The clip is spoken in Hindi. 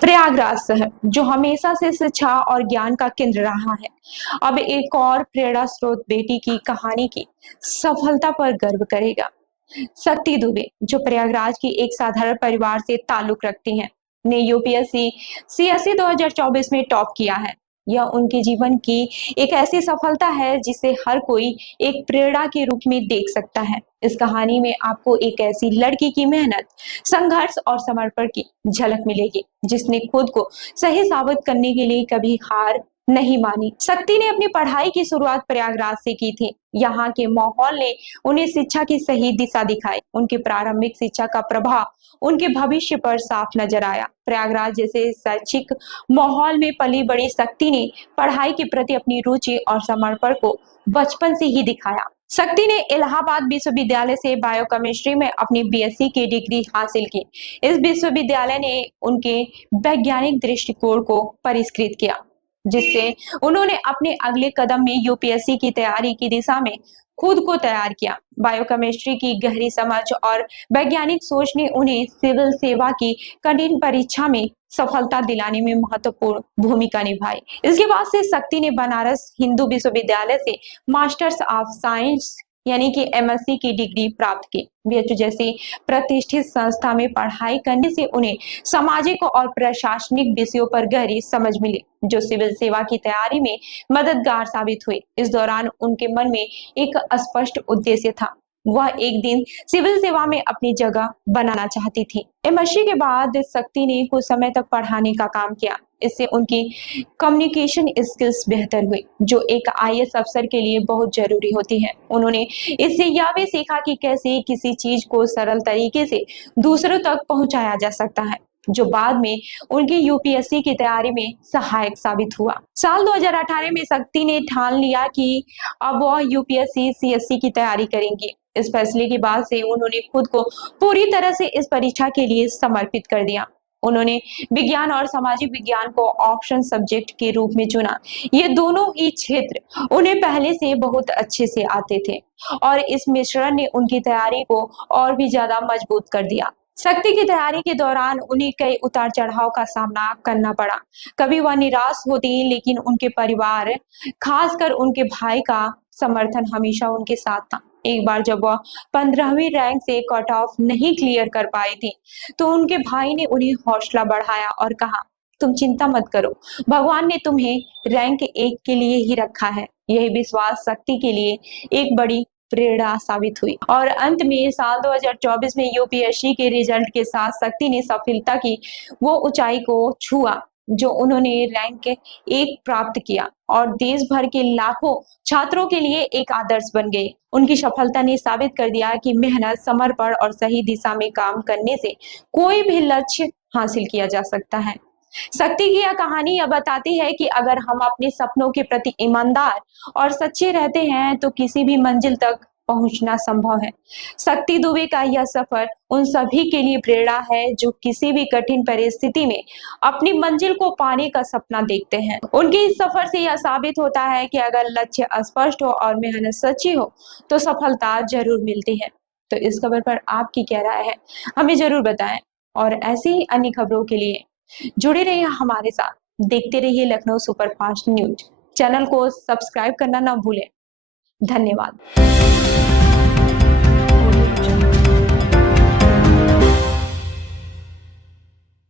प्रयागराज शहर जो हमेशा से शिक्षा और ज्ञान का केंद्र रहा है, अब एक और प्रेरणा स्रोत बेटी की कहानी की सफलता पर गर्व करेगा। शक्ति दुबे जो प्रयागराज की एक साधारण परिवार से ताल्लुक रखती हैं, ने यूपीएससी सीएसई 2024 में टॉप किया है। यह उनके जीवन की एक ऐसी सफलता है जिसे हर कोई एक प्रेरणा के रूप में देख सकता है। इस कहानी में आपको एक ऐसी लड़की की मेहनत, संघर्ष और समर्पण की झलक मिलेगी जिसने खुद को सही साबित करने के लिए कभी हार नहीं मानी। शक्ति ने अपनी पढ़ाई की शुरुआत प्रयागराज से की थी। यहाँ के माहौल ने उन्हें शिक्षा की सही दिशा दिखाई। उनकी प्रारंभिक शिक्षा का प्रभाव उनके भविष्य पर साफ नजर आया। प्रयागराज जैसे शैक्षिक माहौल में पली बड़ी शक्ति ने पढ़ाई के प्रति अपनी रुचि और समर्पण को बचपन से ही दिखाया। शक्ति ने इलाहाबाद विश्वविद्यालय से बायोकेमिस्ट्री में अपनी बीएससी की डिग्री हासिल की। इस विश्वविद्यालय ने उनके वैज्ञानिक दृष्टिकोण को परिष्कृत किया, जिससे उन्होंने अपने अगले कदम में यूपीएससी की तैयारी की दिशा में खुद को तैयार किया। बायोकेमिस्ट्री की गहरी समझ और वैज्ञानिक सोच ने उन्हें सिविल सेवा की कठिन परीक्षा में सफलता दिलाने में महत्वपूर्ण भूमिका निभाई। इसके बाद से शक्ति ने बनारस हिंदू विश्वविद्यालय से मास्टर्स ऑफ साइंस यानी कि एमएससी की डिग्री प्राप्त की। बीएचयू जैसी प्रतिष्ठित संस्था में पढ़ाई करने से उन्हें सामाजिक और प्रशासनिक विषयों पर गहरी समझ मिली, जो सिविल सेवा की तैयारी में मददगार साबित हुई। इस दौरान उनके मन में एक स्पष्ट उद्देश्य था। वह एक दिन सिविल सेवा में अपनी जगह बनाना चाहती थी। एमएससी के बाद शक्ति ने कुछ समय तक पढ़ाने का काम किया। इससे उनकी कम्युनिकेशन स्किल्स बेहतर हुई, जो एक आईएएस अफसर के लिए बहुत जरूरी होती है। उन्होंने इससे यह भी सीखा कि कैसे किसी चीज को सरल तरीके से दूसरों तक पहुंचाया जा सकता है, जो बाद में उनकी यूपीएससी की तैयारी में सहायक साबित हुआ। साल 2018 में शक्ति ने ठान लिया कि अब वह यूपीएससी सीएससी की तैयारी करेंगी। इस फैसले के बाद से उन्होंने खुद को पूरी तरह से इस परीक्षा के लिए समर्पित कर दिया। उन्होंने विज्ञान और सामाजिक विज्ञान को ऑप्शन सब्जेक्ट के रूप में चुना। ये दोनों ही क्षेत्र उन्हें पहले से बहुत अच्छे से आते थे और इस मिश्रण ने उनकी तैयारी को और भी ज्यादा मजबूत कर दिया। शक्ति की तैयारी के दौरान उन्हें कई उतार चढ़ाव का सामना करना पड़ा। कभी वह निराश होती, लेकिन उनके परिवार, खासकर उनके भाई का समर्थन हमेशा उनके साथ था। एक बार जब वह 15वीं रैंक से कट ऑफ नहीं क्लियर कर पाई थी, तो उनके भाई ने उन्हें हौसला बढ़ाया और कहा, तुम चिंता मत करो, भगवान ने तुम्हें रैंक 1 के लिए ही रखा है। यही विश्वास शक्ति के लिए एक बड़ी प्रेरणा साबित हुई। और अंत में साल 2024 में यूपीएससी के रिजल्ट के साथ शक्ति ने सफलता की वो ऊंचाई को छुआ, जो उन्होंने रैंक 1 प्राप्त किया और देश भर के लाखों छात्रों के लिए एक आदर्श बन गए। उनकी सफलता ने साबित कर दिया कि मेहनत, समर्पण और सही दिशा में काम करने से कोई भी लक्ष्य हासिल किया जा सकता है। शक्ति की यह कहानी यह बताती है कि अगर हम अपने सपनों के प्रति ईमानदार और सच्चे रहते हैं तो किसी भी मंजिल तक पहुंचना संभव है। शक्ति दुबे का यह सफर उन सभी के लिए प्रेरणा है जो किसी भी कठिन परिस्थिति में अपनी मंजिल को पाने का सपना देखते हैं। उनके इस सफर से यह साबित होता है कि अगर लक्ष्य स्पष्ट हो और मेहनत सच्ची हो तो सफलता जरूर मिलती है। तो इस खबर पर आपकी क्या राय है, हमें जरूर बताएं। और ऐसी ही अन्य खबरों के लिए जुड़े रहिए हमारे साथ, देखते रहिए लखनऊ सुपरफास्ट न्यूज। चैनल को सब्सक्राइब करना ना भूलें। धन्यवाद।